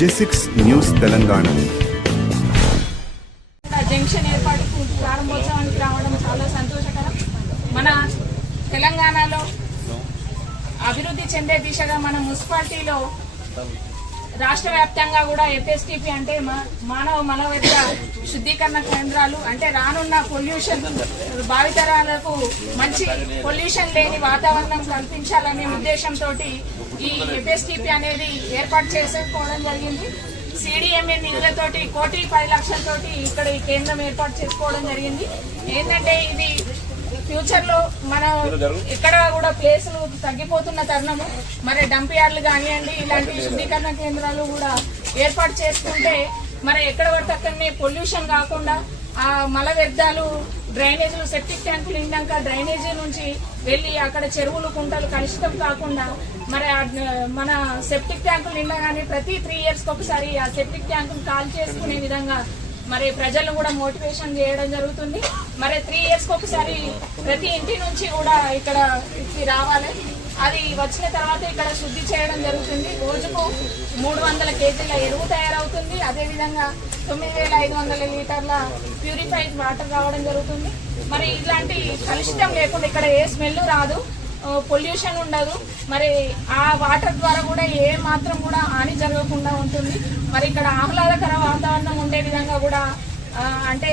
జెసిక్స్ news Telangana. Junction ఏర్పాటుకు ప్రారంభోత్సవానికి రావడం చాలా సంతోషకరం. మన తెలంగాణలో అభివృద్ధి చెందే దిశగా మన మున్సిపాలిటీలో రాష్ట్ర వ్యాప్తంగా కూడా ఎఫ్ఎస్టిపి అంటే మా- మానవ మలవర్గ శుద్ధీకరణ కేంద్రాలు అంటే రానున్న పొల్యూషన్ భావితరాలకు మంచి పొల్యూషన్ లేని వాతావరణం కల్పించాలనే ఉద్దేశంతో ఈ ఎఫ్ఎస్టిపి అనేది ఏర్పాటు చేసుకోవడం జరిగింది. సిడిఎంఏ నిధులతోటి కోటి పది లక్షలతోటి ఇక్కడ ఈ కేంద్రం ఏర్పాటు చేసుకోవడం జరిగింది. ఏంటంటే ఇది ఫ్యూచర్లో మన ఎక్కడ కూడా ప్లేసులు తగ్గిపోతున్న తరుణము. మరి డంప్ యార్డ్లు కానివ్వండి ఇలాంటి శుద్ధీకరణ కేంద్రాలు కూడా ఏర్పాటు చేసుకుంటే మరి ఎక్కడ పడితే అక్కడనే పొల్యూషన్ కాకుండా ఆ మల వ్యర్థాలు డ్రైనేజీలు సెప్టిక్ ట్యాంకులు నిండాక డ్రైనేజీ నుంచి వెళ్ళి అక్కడ చెరువులు కుంటలు కలుషితం కాకుండా మరి మన సెప్టిక్ ట్యాంకులు నిండగానే ప్రతి త్రీ ఇయర్స్కి ఒకసారి ఆ సెప్టిక్ ట్యాంకులు కాల్ చేసుకునే విధంగా మరి ప్రజలను కూడా మోటివేషన్ చేయడం జరుగుతుంది. మరి త్రీ ఇయర్స్కి ఒకసారి ప్రతి ఇంటి నుంచి కూడా ఇక్కడ రావాలి. అది వచ్చిన తర్వాత ఇక్కడ శుద్ధి చేయడం జరుగుతుంది. రోజుకు మూడు వందల కేజీల ఎరువు తయారవుతుంది. అదేవిధంగా తొమ్మిది వేల ఐదు వందల లీటర్ల ప్యూరిఫైడ్ వాటర్ రావడం జరుగుతుంది. మరి ఇలాంటి కలుషితం లేకుండా ఇక్కడ ఏ స్మెల్ రాదు. పొల్యూషన్ ఉండదు. మరి ఆ వాటర్ ద్వారా కూడా ఏ మాత్రం కూడా హాని జరగకుండా ఉంటుంది. మరి ఇక్కడ ఆహ్లాదకర వాతావరణం ఉండే విధంగా కూడా అంటే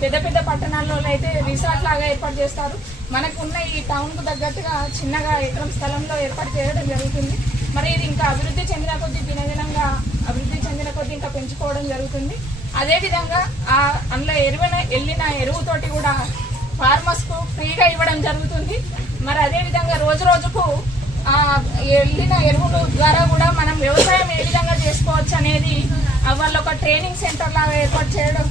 పెద్ద పెద్ద పట్టణాల్లో అయితే రిసార్ట్ లాగా ఏర్పాటు చేస్తారు. మనకున్న ఈ టౌన్కు తగ్గట్టుగా చిన్నగా ఎకరం స్థలంలో ఏర్పాటు చేయడం జరుగుతుంది. మరి ఇది ఇంకా అభివృద్ధి చెందిన కొద్దీ దినదినంగా అభివృద్ధి చెందిన కొద్దీ ఇంకా పెంచుకోవడం జరుగుతుంది. అదేవిధంగా ఆ అందులో ఎరువున వెళ్ళిన ఎరువుతోటి కూడా ఫార్మర్స్కు ఫ్రీగా ఇవ్వడం జరుగుతుంది. మరి అదేవిధంగా రోజు రోజుకు ఆ, వెళ్ళిన ఎరువుల ద్వారా కూడా మనం వ్యవసాయం ఏ విధంగా చేసుకోవచ్చు అనేది వాళ్ళు వాళ్ళ ఒక ట్రైనింగ్ సెంటర్ లాగా ఏర్పాటు చేయడం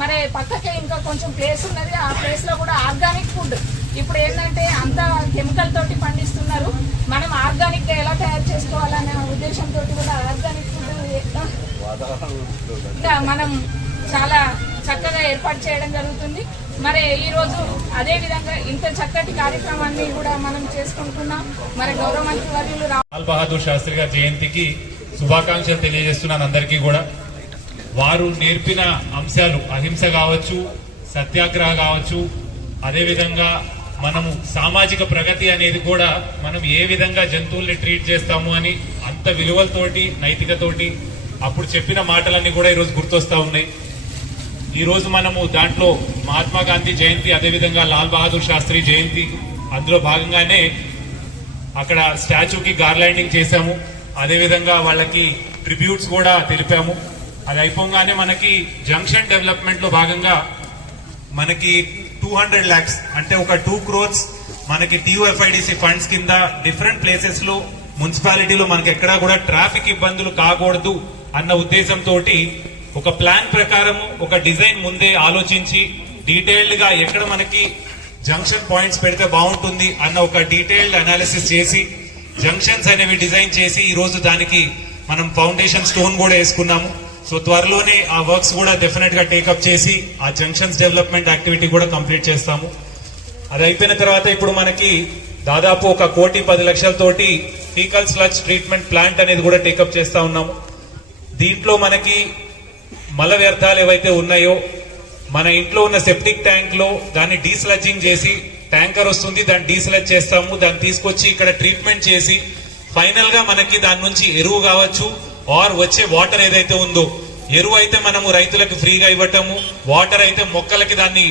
మరి పక్కకే ఇంకా కొంచెం ప్లేస్ ఉన్నది. ఆ ప్లేస్లో కూడా ఆర్గానిక్ ఫుడ్ ఇప్పుడు ఏంటంటే అంతా కెమికల్ తోటి పండిస్తున్నారు. మనం ఆర్గానిక్గా ఎలా తయారు చేసుకోవాలనే ఉద్దేశంతో కూడా ఆర్గానిక్ ఫుడ్ ఇంకా మనం చాలా చక్కగా ఏర్పాటు చేయడం జరుగుతుంది. మరి ఈరోజు అదేవిధంగా అదే విధంగా ఇంత చక్కటి కార్యక్రమాన్ని కూడా మనం చేసుకుంటున్నాం. మరి గౌరవ మంత్రి వర్యులు రా లాల్ బహదూర్ శాస్త్రి గారి జయంతికి శుభాకాంక్షలు తెలియజేస్తున్నాను అందరికీ కూడా. వారు నేర్పిన అంశాలు అహింస కావచ్చు సత్యాగ్రహ కావచ్చు అదేవిధంగా మనము సామాజిక ప్రగతి అనేది కూడా మనం ఏ విధంగా జంతువుల్ని ట్రీట్ చేస్తాము అని అంత విలువలతోటి నైతికతోటి అప్పుడు చెప్పిన మాటలన్నీ కూడా ఈరోజు గుర్తొస్తా ఉన్నాయి. ఈరోజు మనము దాంట్లో మహాత్మా గాంధీ జయంతి అదేవిధంగా లాల్ బహదూర్ శాస్త్రి జయంతి అందులో భాగంగానే అక్కడ స్టాచ్యూకి గార్లాండింగ్ చేశాము. అదేవిధంగా వాళ్ళకి ట్రిబ్యూట్స్ కూడా తెలిపాము. అది అయిపోగానే మనకి జంక్షన్ డెవలప్మెంట్లో భాగంగా మనకి టూ హండ్రెడ్ ల్యాక్స్ అంటే ఒక టూ క్రోర్స్ మనకి టీయూఎఫ్ఐడిసి ఫండ్స్ కింద డిఫరెంట్ ప్లేసెస్లో మున్సిపాలిటీలో మనకి ఎక్కడా కూడా ట్రాఫిక్ ఇబ్బందులు కాకూడదు అన్న ఉద్దేశంతో ఒక ప్లాన్ ప్రకారము ఒక డిజైన్ ముందే ఆలోచించి డీటెయిల్డ్గా ఎక్కడ మనకి జంక్షన్ పాయింట్స్ పెడితే బాగుంటుంది అన్న ఒక డీటెయిల్డ్ అనాలిసిస్ చేసి జంక్షన్స్ అనేవి డిజైన్ చేసి ఈ రోజు దానికి మనం ఫౌండేషన్ స్టోన్ కూడా వేసుకున్నాము. సో త్వరలోనే ఆ వర్క్స్ కూడా డెఫినెట్గా టేకప్ చేసి ఆ జంక్షన్స్ డెవలప్మెంట్ యాక్టివిటీ కూడా కంప్లీట్ చేస్తాము. అది అయిపోయిన తర్వాత ఇప్పుడు మనకి దాదాపు ఒక కోటి పది లక్షలతోటి ఫీకల్ స్లచ్ ట్రీట్మెంట్ ప్లాంట్ అనేది కూడా టేకప్ చేస్తా ఉన్నాము. దీంట్లో మనకి మల వ్యర్థాలు ఏవైతే ఉన్నాయో మన ఇంట్లో ఉన్న సెప్టిక్ ట్యాంక్లో దాన్ని డీస్లడ్జింగ్ చేసి ట్యాంకర్ వస్తుంది దాన్ని డీస్లెజ్ చేస్తాము. దాన్ని తీసుకొచ్చి ఇక్కడ ట్రీట్మెంట్ చేసి ఫైనల్గా మనకి దాని నుంచి ఎరువు కావచ్చు ఆర్ వచ్చే వాటర్ ఏదైతే ఉందో ఎరువు అయితే మనము రైతులకు ఫ్రీగా ఇవ్వటము వాటర్ అయితే మొక్కలకి దాన్ని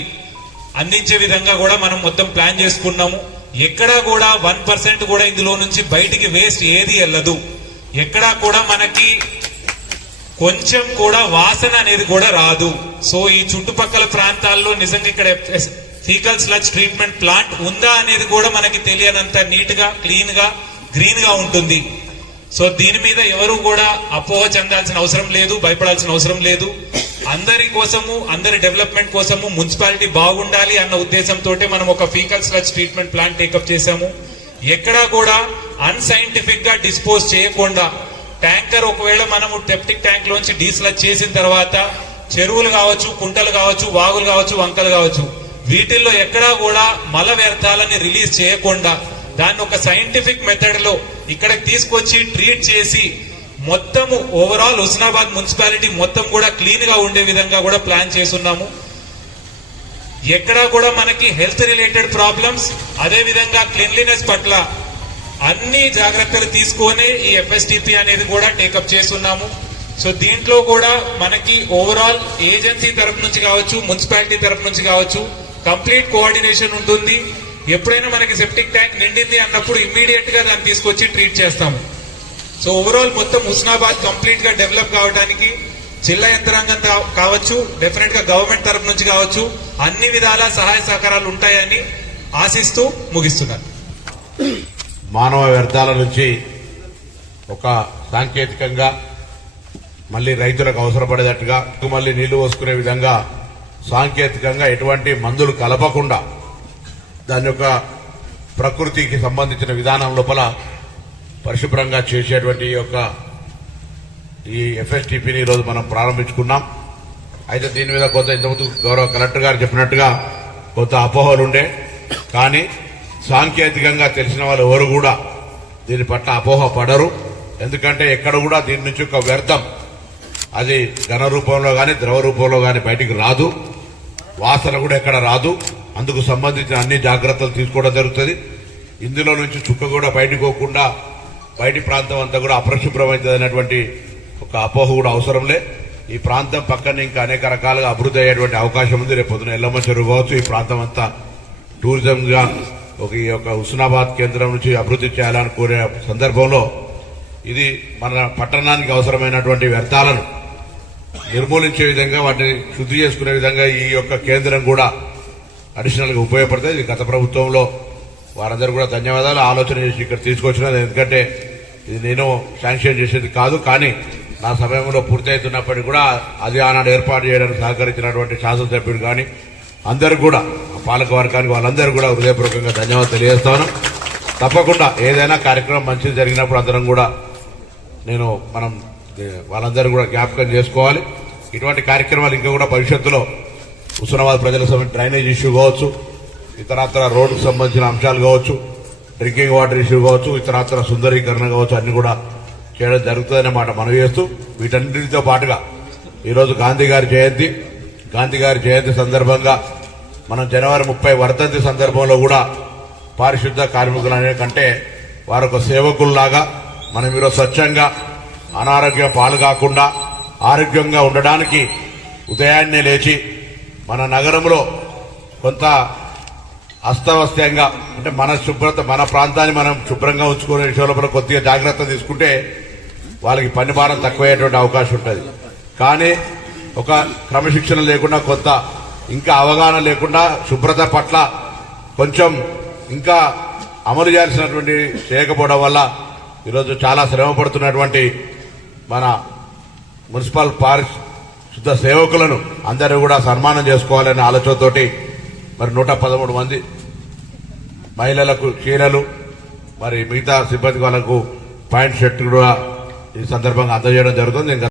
అందించే విధంగా కూడా మనం మొత్తం ప్లాన్ చేసుకున్నాము. ఎక్కడా కూడా వన్ పర్సెంట్ కూడా ఇందులో నుంచి బయటికి వేస్ట్ ఏది వెళ్ళదు. ఎక్కడా కూడా మనకి కొంచెం కూడా వాసన అనేది కూడా రాదు. సో ఈ చుట్టుపక్కల ప్రాంతాల్లో నిజంగా ఇక్కడ ఫీకల్ స్లచ్ ట్రీట్మెంట్ ప్లాంట్ ఉందా అనేది కూడా మనకి తెలియనంత నీట్గా క్లీన్గా గ్రీన్గా ఉంటుంది. సో దీని మీద ఎవరు కూడా అపోహ చెందాల్సిన అవసరం లేదు భయపడాల్సిన అవసరం లేదు. అందరి కోసము అందరి డెవలప్మెంట్ కోసము మున్సిపాలిటీ బాగుండాలి అన్న ఉద్దేశంతో మనం ఒక faecal sludge treatment plant take up చేశాము. ఎక్కడా కూడా అన్సైంటిఫిక్గా డిస్పోజ్ చేయకుండా ట్యాంకర్ ఒకవేళ మనము టెప్టిక్ ట్యాంక్ లోంచి డీస్లచ్ చేసిన తర్వాత చెరువులు కావచ్చు కుంటలు కావచ్చు వాగులు కావచ్చు వంకలు కావచ్చు వీటిల్లో ఎక్కడా కూడా మల వ్యర్థాలని రిలీజ్ చేయకుండా దాన్ని ఒక సైంటిఫిక్ మెథడ్లో ఇక్కడికి తీసుకొచ్చి ట్రీట్ చేసి మొత్తము ఓవరాల్ హుస్నాబాద్ మున్సిపాలిటీ మొత్తం కూడా క్లీన్గా ఉండే విధంగా కూడా ప్లాన్ చేస్తున్నాము. ఎక్కడా కూడా మనకి హెల్త్ రిలేటెడ్ ప్రాబ్లమ్స్ అదే విధంగా క్లీన్లీనెస్ పట్ల అన్ని జాగ్రత్తలు తీసుకొని ఈ ఎఫ్ఎస్టిపి అనేది కూడా టేకప్ చేస్తున్నాము. సో దీంట్లో కూడా మనకి ఓవరాల్ ఏజెన్సీ తరపు నుంచి కావచ్చు మున్సిపాలిటీ తరపు నుంచి కావచ్చు కంప్లీట్ కోఆర్డినేషన్ ఉంటుంది. ఎప్పుడైనా మనకి సెప్టిక్ ట్యాంక్ నిండింది అన్నప్పుడు ఇమ్మీడియట్గా దాన్ని తీసుకొచ్చి ట్రీట్ చేస్తాము. సో ఓవరాల్ మొత్తం హుస్నాబాద్ కంప్లీట్గా డెవలప్ కావడానికి జిల్లా యంత్రాంగం కావచ్చు డెఫినెట్గా గవర్నమెంట్ తరఫు నుంచి కావచ్చు అన్ని విధాల సహాయ సహకారాలు ఉంటాయని ఆశిస్తూ ముగిస్తున్నారు మానవ వ్యర్థాల నుంచి ఒక సాంకేతికంగా మళ్ళీ రైతులకు అవసరపడేటట్టుగా మళ్ళీ నీళ్ళు పోసుకునే విధంగా సాంకేతికంగా ఎటువంటి మందులు కలపకుండా దాని యొక్క ప్రకృతికి సంబంధించిన విధానం లోపల పరిశుభ్రంగా చేసేటువంటి ఈ యొక్క ఈ ఎఫ్ఎస్టిపిని ఈరోజు మనం ప్రారంభించుకున్నాం. అయితే దీని మీద కొంత ఇంతకుముందు గౌరవ కలెక్టర్ గారు చెప్పినట్టుగా కొంత అపోహలు ఉండే. కానీ సాంకేతికంగా తెలిసిన వాళ్ళు ఎవరు కూడా దీని పట్ల అపోహ పడరు. ఎందుకంటే ఎక్కడ కూడా దీని నుంచి ఒక వ్యర్థం అది ఘన రూపంలో కానీ ద్రవ రూపంలో కానీ బయటికి రాదు. వాసన కూడా ఎక్కడ రాదు. అందుకు సంబంధించిన అన్ని జాగ్రత్తలు తీసుకోవడం జరుగుతుంది. ఇందులో నుంచి చుక్క కూడా బయటకు పోకుండా బయటి ప్రాంతం అంతా కూడా అపరిశుభ్రమైంది అనేటువంటి ఒక అపోహ కూడా అవసరం లే. ఈ ప్రాంతం పక్కన ఇంకా అనేక రకాలుగా అభివృద్ధి అయ్యేటువంటి అవకాశం ఉంది. రేపు పొద్దున ఎల్లమ్మ చెరువు కావచ్చు ఈ ప్రాంతం అంతా టూరిజంగా ఒక ఈ యొక్క హుస్నాబాద్ కేంద్రం నుంచి అభివృద్ధి చేయాలని కోరే సందర్భంలో ఇది మన పట్టణానికి అవసరమైనటువంటి వ్యర్థాలను నిర్మూలించే విధంగా వాటిని శుద్ధి చేసుకునే విధంగా ఈ యొక్క కేంద్రం కూడా అడిషనల్గా ఉపయోగపడతాయి. ఇది గత ప్రభుత్వంలో వారందరూ కూడా ధన్యవాదాలు. ఆలోచన చేసి ఇక్కడ తీసుకొచ్చినది ఎందుకంటే ఇది నేను శాంక్షన్ చేసేది కాదు. కానీ నా సమయంలో పూర్తయితున్నప్పటికీ కూడా అది ఆనాడు ఏర్పాటు చేయడానికి సహకరించినటువంటి శాసనసభ్యుడు కానీ అందరూ కూడా పాలక వర్గానికి వాళ్ళందరూ కూడా హృదయపూర్వకంగా ధన్యవాదాలు తెలియజేస్తాను. తప్పకుండా ఏదైనా కార్యక్రమం మంచిది జరిగినప్పుడు అందరం కూడా నేను మనం వాళ్ళందరూ కూడా జ్ఞాపకం చేసుకోవాలి. ఇటువంటి కార్యక్రమాలు ఇంకా కూడా భవిష్యత్తులో హుస్నాబాద్ ప్రజల సమస్య డ్రైనేజ్ ఇష్యూ కావచ్చు ఇతరత్ర రోడ్డుకు సంబంధించిన అంశాలు కావచ్చు డ్రింకింగ్ వాటర్ ఇష్యూ కావచ్చు ఇతరత్ర సుందరీకరణ కావచ్చు అన్ని కూడా చేయడం జరుగుతుందన్నమాట మనం చేస్తూ వీటన్నిటితో పాటుగా ఈరోజు గాంధీ గారి జయంతి గాంధీ గారి జయంతి సందర్భంగా మనం జనవరి ముప్పై వర్ధంతి సందర్భంలో కూడా పారిశుద్ధ కార్మికులు అనే కంటే వారి ఒక సేవకుల్లాగా మనం ఈరోజు స్వచ్ఛంగా అనారోగ్యం పాలు కాకుండా ఆరోగ్యంగా ఉండడానికి ఉదయాన్నే లేచి మన నగరంలో కొంత అస్తవ్యస్తంగా అంటే మన శుభ్రత మన ప్రాంతాన్ని మనం శుభ్రంగా ఉంచుకునే విషయంలో కొద్దిగా జాగ్రత్త తీసుకుంటే వాళ్ళకి పని భారం తక్కువయ్యేటువంటి అవకాశం ఉంటుంది. కానీ ఒక క్రమశిక్షణ లేకుండా కొంత ఇంకా అవగాహన లేకుండా శుభ్రత పట్ల కొంచెం ఇంకా అమలు చేయాల్సినటువంటి చేయకపోవడం వల్ల ఈరోజు చాలా శ్రమ పడుతున్నటువంటి మన మున్సిపల్ శుద్ధ సేవకులను అందరూ కూడా సన్మానం చేసుకోవాలనే ఆలోచనతోటి మరి నూట పదమూడు మంది మహిళలకు చీరలు మరి మిగతా సిబ్బంది వాళ్ళకు పాయింట్ షర్ట్ కూడా ఈ సందర్భంగా అందజేయడం జరుగుతుంది. ఇంకా